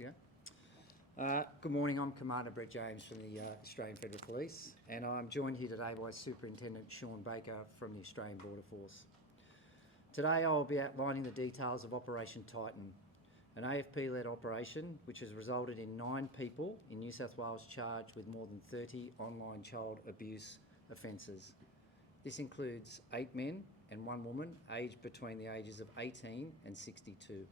Good to go. Good morning, I'm Commander Brett James from the Australian Federal Police, and I'm joined here today by Superintendent Sean Baker from the Australian Border Force. Today I'll be outlining the details of Operation Titan, an AFP-led operation which has resulted in 9 people in New South Wales charged with more than 30 online child abuse offences. This includes 8 men and 1 woman aged between the ages of 18 and 62.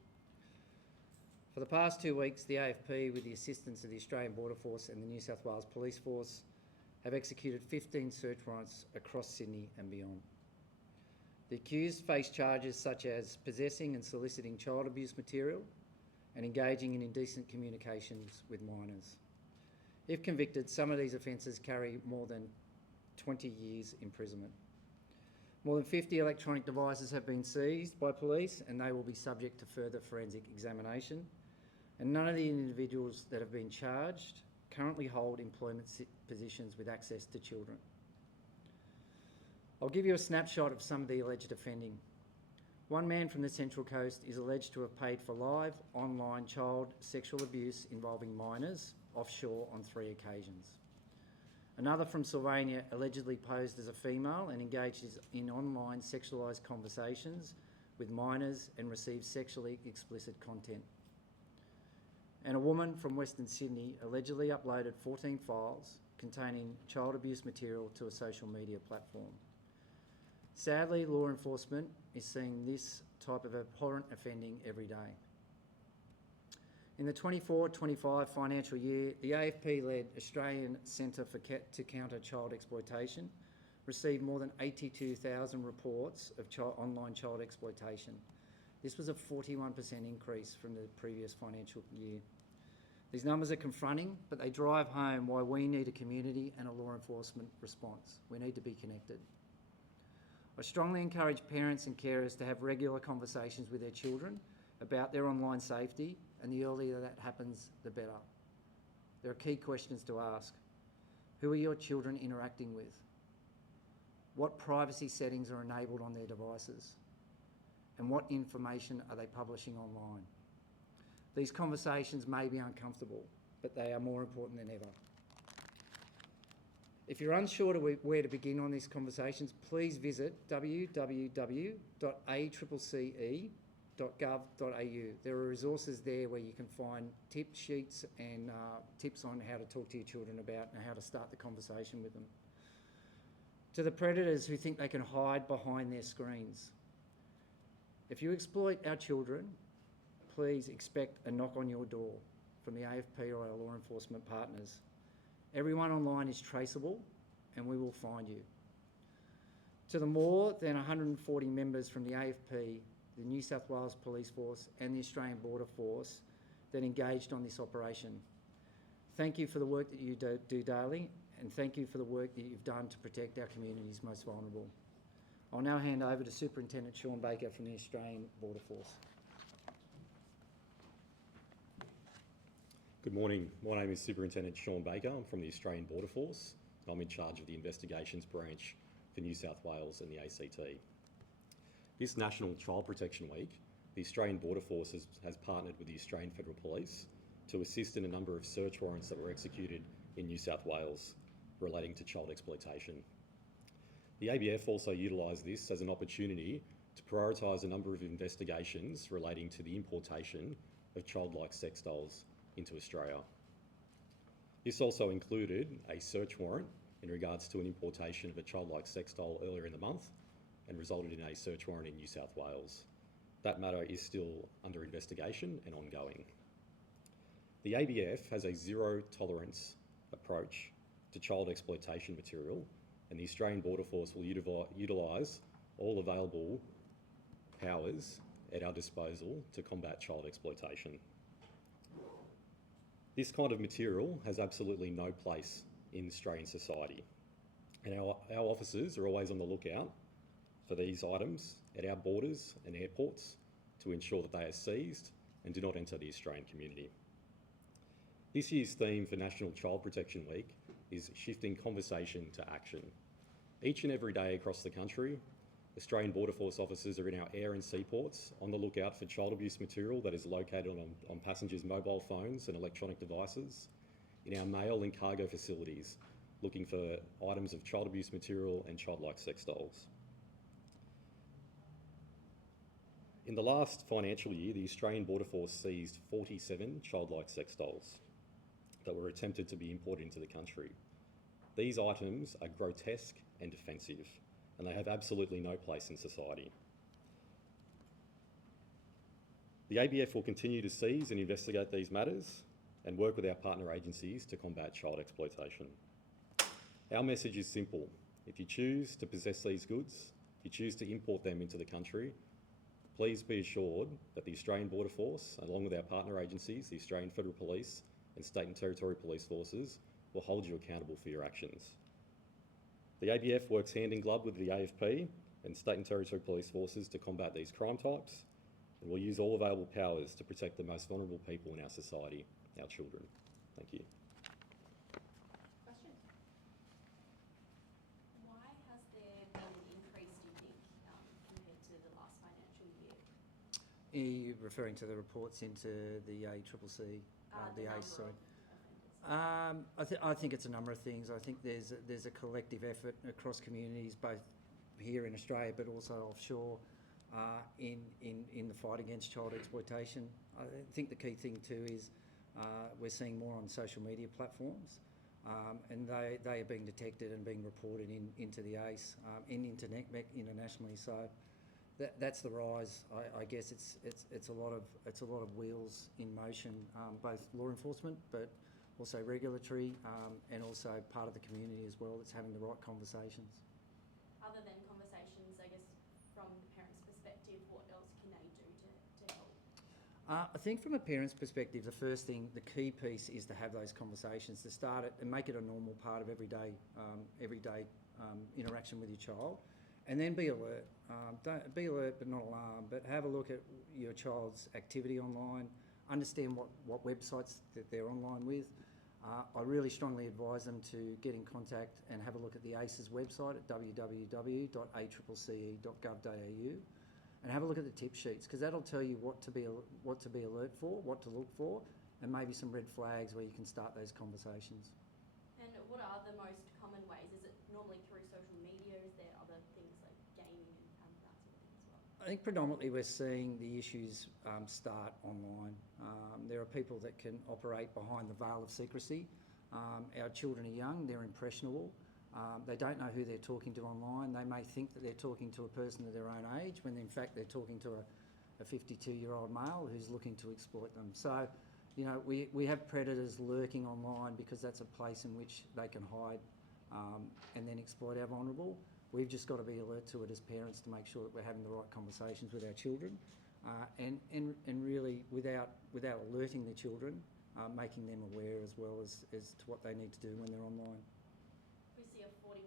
For the past 2 weeks, the AFP, with the assistance of the Australian Border Force and the New South Wales Police Force, have executed 15 search warrants across Sydney and beyond. The accused face charges such as possessing and soliciting child abuse material and engaging in indecent communications with minors. If convicted, some of these offences carry more than 20 years imprisonment. More than 50 electronic devices have been seized by police and they will be subject to further forensic examination. And none of the individuals that have been charged currently hold employment positions with access to children. I'll give you a snapshot of some of the alleged offending. One man from the Central Coast is alleged to have paid for live online child sexual abuse involving minors offshore on 3 occasions. Another from Sylvania allegedly posed as a female and engaged in online sexualised conversations with minors and received sexually explicit content. And a woman from Western Sydney allegedly uploaded 14 files containing child abuse material to a social media platform. Sadly, law enforcement is seeing this type of abhorrent offending every day. In the 24-25 financial year, the AFP-led Australian Centre to Counter Child Exploitation received more than 82,000 reports of online child exploitation. This was a 41% increase from the previous financial year. These numbers are confronting, but they drive home why we need a community and a law enforcement response. We need to be connected. I strongly encourage parents and carers to have regular conversations with their children about their online safety, and the earlier that happens, the better. There are key questions to ask. Who are your children interacting with? What privacy settings are enabled on their devices? And what information are they publishing online? These conversations may be uncomfortable, but they are more important than ever. If you're unsure where to begin on these conversations, please visit www.ACCCE.gov.au. There are resources there where you can find tip sheets and tips on how to talk to your children about and how to start the conversation with them. To the predators who think they can hide behind their screens, if you exploit our children, please expect a knock on your door from the AFP or our law enforcement partners. Everyone online is traceable and we will find you. To the more than 140 members from the AFP, the New South Wales Police Force and the Australian Border Force that engaged on this operation, thank you for the work that you do daily, and thank you for the work that you've done to protect our communities most vulnerable. I'll now hand over to Superintendent Sean Baker from the Australian Border Force. Good morning. My name is Superintendent Sean Baker. I'm from the Australian Border Force, and I'm in charge of the Investigations Branch for New South Wales and the ACT. This National Child Protection Week, the Australian Border Force has partnered with the Australian Federal Police to assist in a number of search warrants that were executed in New South Wales relating to child exploitation. The ABF also utilised this as an opportunity to prioritise a number of investigations relating to the importation of childlike sex dolls into Australia. This also included a search warrant in regards to an importation of a childlike sex doll earlier in the month and resulted in a search warrant in New South Wales. That matter is still under investigation and ongoing. The ABF has a zero tolerance approach to child exploitation material, and the Australian Border Force will utilise all available powers at our disposal to combat child exploitation. This kind of material has absolutely no place in Australian society, and our officers are always on the lookout for these items at our borders and airports to ensure that they are seized and do not enter the Australian community. This year's theme for National Child Protection Week is shifting conversation to action. Each and every day across the country, Australian Border Force officers are in our air and seaports on the lookout for child abuse material that is located on passengers' mobile phones and electronic devices, in our mail and cargo facilities, looking for items of child abuse material and childlike sex dolls. In the last financial year, the Australian Border Force seized 47 childlike sex dolls that were attempted to be imported into the country. These items are grotesque and offensive, and they have absolutely no place in society. The ABF will continue to seize and investigate these matters and work with our partner agencies to combat child exploitation. Our message is simple. If you choose to possess these goods, if you choose to import them into the country, please be assured that the Australian Border Force, along with our partner agencies, the Australian Federal Police and State and Territory Police Forces, will hold you accountable for your actions. The ABF works hand in glove with the AFP and State and Territory Police Forces to combat these crime types, and will use all available powers to protect the most vulnerable people in our society, our children. Thank you. Questions? Why has there been an increase, do you think, compared to the last financial year? Are you referring to the reports into the ACCCE, the ACE, sorry? I think it's a number of things. I think there's a collective effort across communities, both here in Australia but also offshore, in the fight against child exploitation. I think the key thing too is we're seeing more on social media platforms, and they are being detected and being reported into the ACE, internationally. So that's the rise. I guess it's a lot of wheels in motion, both law enforcement but also regulatory, and also part of the community as well that's having the right conversations. Other than conversations, I guess, from the parents' perspective, what else can they do to help? I think from a parent's perspective, the first thing, the key piece is to have those conversations, to start it and make it a normal part of everyday interaction with your child. And then be alert. Don't be alert but not alarmed, but have a look at your child's activity online, understand what websites that they're online with. I really strongly advise them to get in contact and have a look at the ACE's website at www.accce.gov.au and have a look at the tip sheets, because that'll tell you what to be alert for, what to look for, and maybe some red flags where you can start those conversations. And what are the most common ways? Is it normally through social media? Is there other things like gaming and that sort of thing as well? I think predominantly we're seeing the issues start online. There are people that can operate behind the veil of secrecy. Our children are young, they're impressionable. They don't know who they're talking to online. They may think that they're talking to a person of their own age when in fact they're talking to a 52-year-old male who's looking to exploit them. So, you know, we have predators lurking online because that's a place in which they can hide and then exploit our vulnerable. We've just got to be alert to it as parents to make sure that we're having the right conversations with our children, and really without alerting the children, making them aware as well as to what they need to do when they're online. We see a 41%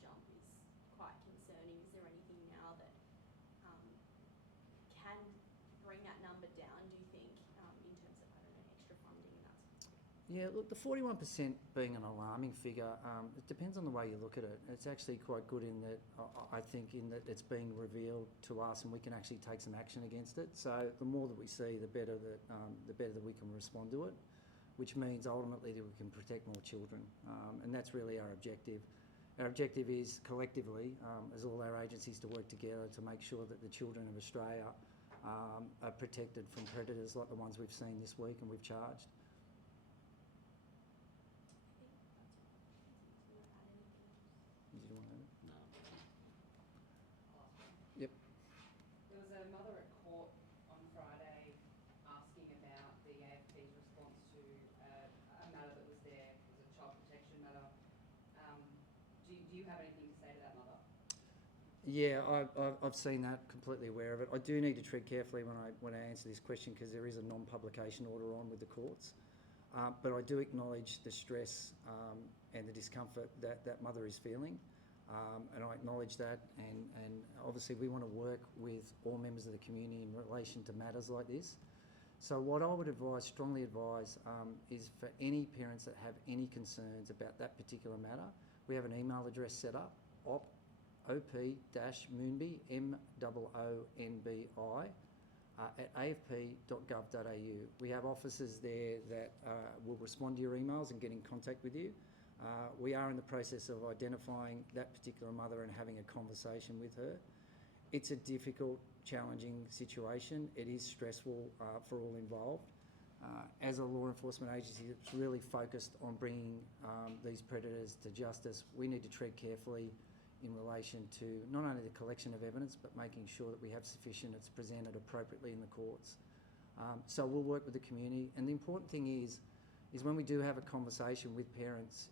jump is quite concerning. Is there anything now that can bring that number down, do you think, in terms of, I don't know, extra funding and that sort of thing? Yeah, look, the 41% being an alarming figure, it depends on the way you look at it. It's actually quite good in that, I think, in that it's being revealed to us and we can actually take some action against it. So the more that we see, the better that we can respond to it, which means ultimately that we can protect more children. And that's really our objective. Our objective is collectively, as all our agencies, to work together to make sure that the children of Australia are protected from predators like the ones we've seen this week and we've charged. Did you want to add it? No. Yep. There was a mother at court on Friday asking about the AFP's response to a matter that was there. It was a child protection matter. Do you have anything to say to that mother? Yeah, I've seen that, completely aware of it. I do need to tread carefully when I answer this question because there is a non-publication order on with the courts. But I do acknowledge the stress and the discomfort that mother is feeling, and I acknowledge that. And obviously, we want to work with all members of the community in relation to matters like this. So what I would strongly advise, is for any parents that have any concerns about that particular matter, we have an email address set up, op-moonby, MOONBI, at afp.gov.au. We have officers there that will respond to your emails and get in contact with you. We are in the process of identifying that particular mother and having a conversation with her. It's a difficult, challenging situation. It is stressful for all involved. As a law enforcement agency that's really focused on bringing these predators to justice, we need to tread carefully in relation to not only the collection of evidence, but making sure that we have sufficient, it's presented appropriately in the courts. So we'll work with the community. And the important thing is when we do have a conversation with parents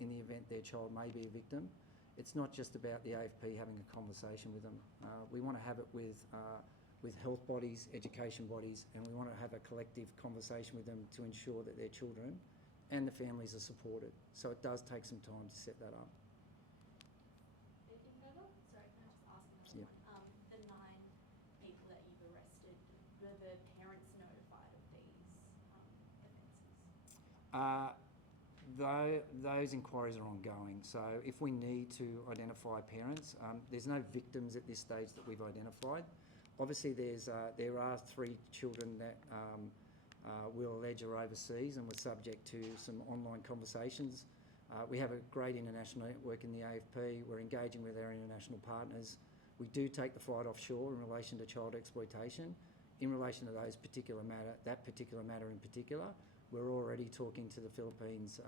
in the event their child may be a victim, it's not just about the AFP having a conversation with them. We want to have it with health bodies, education bodies, and we want to have a collective conversation with them to ensure that their children and the families are supported. So it does take some time to set that up. Anything further? Sorry, can I just ask another one? The 9 people that you've arrested, were the parents notified of these offences? Those inquiries are ongoing. So if we need to identify parents, there's no victims at this stage that we've identified. Obviously, there are 3 children that we'll allege are overseas and were subject to some online conversations. We have a great international network in the AFP. We're engaging with our international partners. We do take the fight offshore in relation to child exploitation. In relation to that particular matter in particular, we're already talking to the Philippines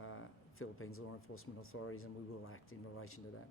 law enforcement authorities, and we will act in relation to that.